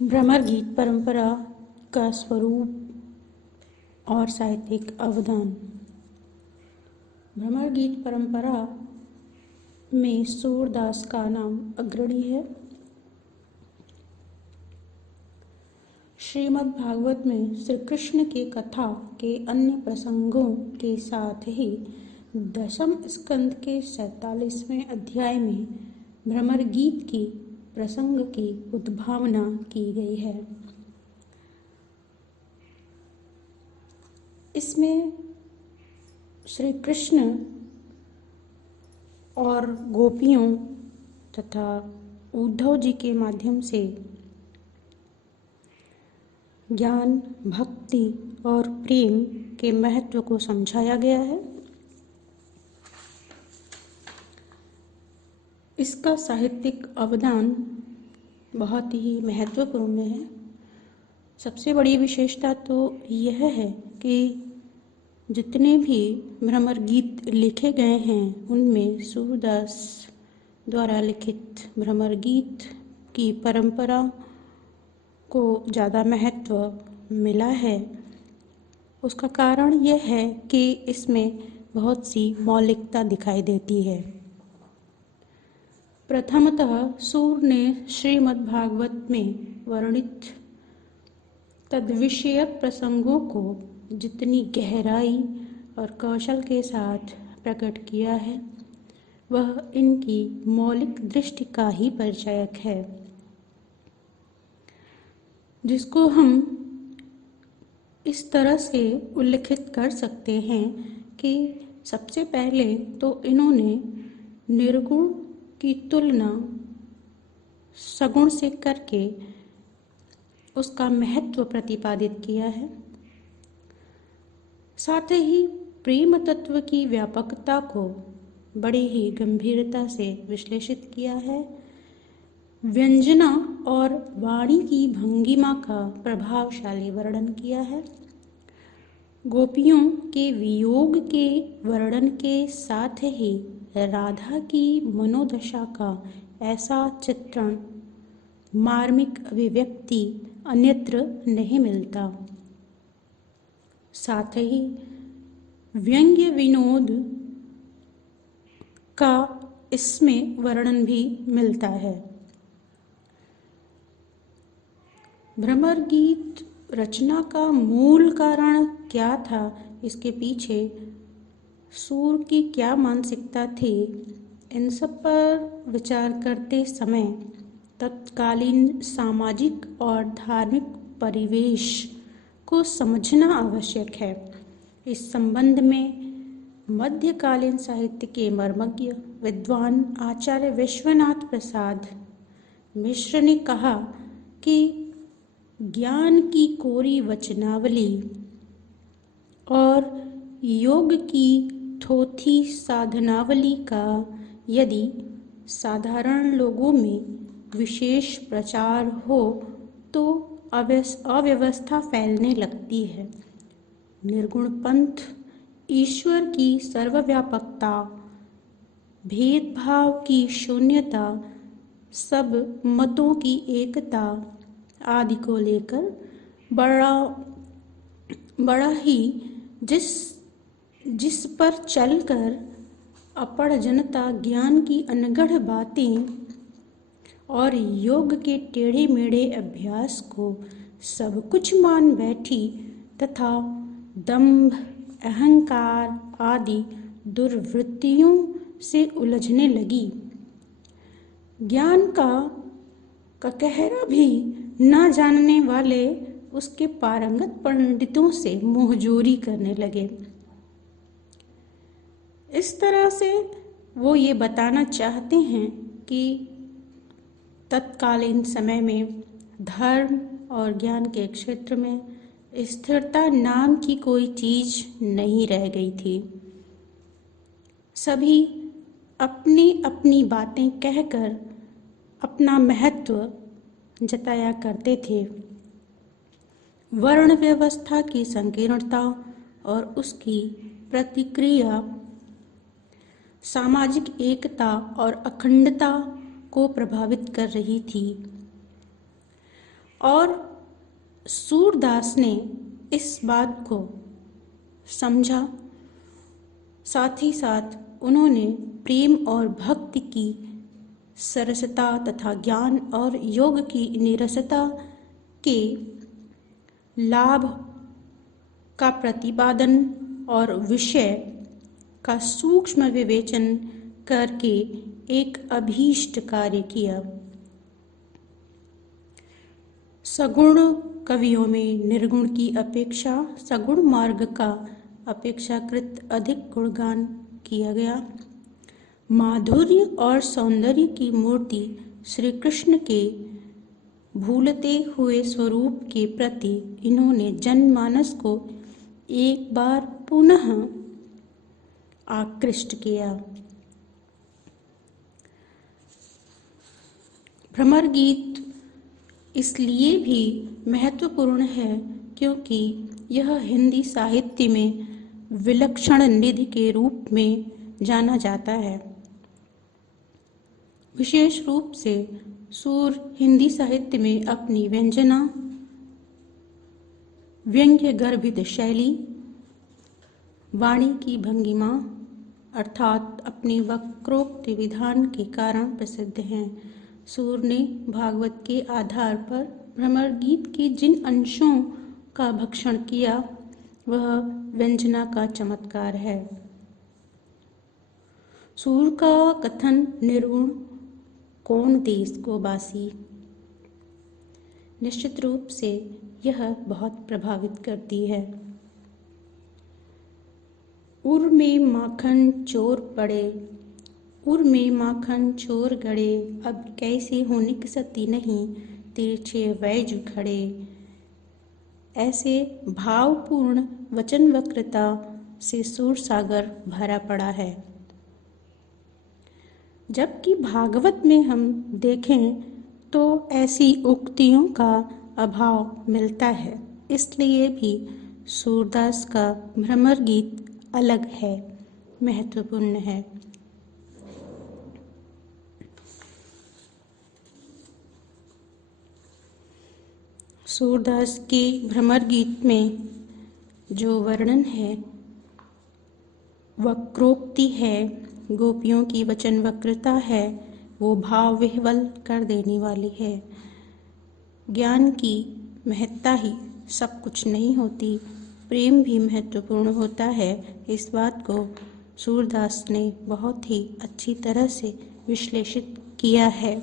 भ्रमर गीत परंपरा का स्वरूप और साहित्यिक अवदान। भ्रमर गीत परंपरा में सूरदास का नाम अग्रणी है। श्रीमद् भागवत में श्री कृष्ण की कथा के अन्य प्रसंगों के साथ ही दशम स्कंद के 47वें अध्याय में भ्रमर गीत की प्रसंग की उद्भावना की गई है। इसमें श्री कृष्ण और गोपियों तथा उद्धव जी के माध्यम से ज्ञान, भक्ति और प्रेम के महत्व को समझाया गया है। इसका साहित्यिक अवदान बहुत ही महत्वपूर्ण है। सबसे बड़ी विशेषता तो यह है कि जितने भी भ्रमर गीत लिखे गए हैं उनमें सूरदास द्वारा लिखित भ्रमर गीत की परंपरा को ज़्यादा महत्व मिला है। उसका कारण यह है कि इसमें बहुत सी मौलिकता दिखाई देती है। प्रथमतः सूर ने श्रीमद् भागवत में वर्णित तद्विषयक प्रसंगों को जितनी गहराई और कौशल के साथ प्रकट किया है वह इनकी मौलिक दृष्टि का ही परिचायक है, जिसको हम इस तरह से उल्लेखित कर सकते हैं कि सबसे पहले तो इन्होंने निर्गुण की तुलना सगुण से करके उसका महत्व प्रतिपादित किया है। साथ ही प्रेम तत्व की व्यापकता को बड़ी ही गंभीरता से विश्लेषित किया है। व्यंजना और वाणी की भंगिमा का प्रभावशाली वर्णन किया है। गोपियों के वियोग के वर्णन के साथ ही राधा की मनोदशा का ऐसा चित्रण, मार्मिक अभिव्यक्ति अन्यत्र नहीं मिलता। साथ ही व्यंग्य विनोद का इसमें वर्णन भी मिलता है। भ्रमर गीत रचना का मूल कारण क्या था, इसके पीछे सूर की क्या मानसिकता थी, इन सब पर विचार करते समय तत्कालीन सामाजिक और धार्मिक परिवेश को समझना आवश्यक है। इस संबंध में मध्यकालीन साहित्य के मर्मज्ञ विद्वान आचार्य विश्वनाथ प्रसाद मिश्र ने कहा कि ज्ञान की कोरी वचनावली और योग की थोथी साधनावली का यदि साधारण लोगों में विशेष प्रचार हो तो अव्यवस्था फैलने लगती है। निर्गुण पंथ ईश्वर की सर्वव्यापकता, भेदभाव की शून्यता, सब मतों की एकता आदि को लेकर बड़ा ही जिस पर चलकर अपढ़ जनता ज्ञान की अनगढ़ बातें और योग के टेढ़े मेढ़े अभ्यास को सब कुछ मान बैठी तथा दंभ, अहंकार आदि दुर्वृत्तियों से उलझने लगी। ज्ञान का कहरा भी न जानने वाले उसके पारंगत पंडितों से मुंहजोरी करने लगे। इस तरह से वो ये बताना चाहते हैं कि तत्कालीन समय में धर्म और ज्ञान के क्षेत्र में स्थिरता नाम की कोई चीज नहीं रह गई थी। सभी अपनी अपनी बातें कहकर अपना महत्व जताया करते थे। वर्ण व्यवस्था की संकीर्णता और उसकी प्रतिक्रिया सामाजिक एकता और अखंडता को प्रभावित कर रही थी। और सूरदास ने इस बात को समझा। साथ ही साथ उन्होंने प्रेम और भक्ति की सरसता तथा ज्ञान और योग की निरसता के लाभ का प्रतिपादन और विषय का सूक्ष्म विवेचन करके एक अभीष्ट कार्य किया। सगुण कवियों में निर्गुण की अपेक्षा सगुण मार्ग का अपेक्षाकृत अधिक गुणगान किया गया। माधुर्य और सौंदर्य की मूर्ति श्री कृष्ण के भूलते हुए स्वरूप के प्रति इन्होंने जनमानस को एक बार पुनः आकृष्ट किया। भ्रमर गीत इसलिए भी महत्वपूर्ण है क्योंकि यह हिंदी साहित्य में विलक्षण निधि के रूप में जाना जाता है। विशेष रूप से सूर हिंदी साहित्य में अपनी व्यंग्य गर्भित शैली, वाणी की भंगिमा अर्थात अपने वक्रोक्ति विधान के कारण प्रसिद्ध हैं। सूर ने भागवत के आधार पर भ्रमर गीत के जिन अंशों का भक्षण किया वह व्यंजना का चमत्कार है। सूर का कथन निर्गुण कौन देश को बासी निश्चित रूप से यह बहुत प्रभावित करती है। उर में माखन चोर पड़े, उर में माखन चोर गड़े, अब कैसे होने की सती नहीं, तिरछे वैज खड़े। ऐसे भावपूर्ण वचन वक्रता से सूर सागर भरा पड़ा है। जबकि भागवत में हम देखें तो ऐसी उक्तियों का अभाव मिलता है। इसलिए भी सूरदास का भ्रमर गीत अलग है, महत्वपूर्ण है। सूरदास के भ्रमर गीत में जो वर्णन है, वक्रोक्ति है, गोपियों की वचन वक्रता है, वो भाव विह्वल कर देने वाली है। ज्ञान की महत्ता ही सब कुछ नहीं होती, प्रेम भी महत्वपूर्ण होता है। इस बात को सूरदास ने बहुत ही अच्छी तरह से विश्लेषित किया है।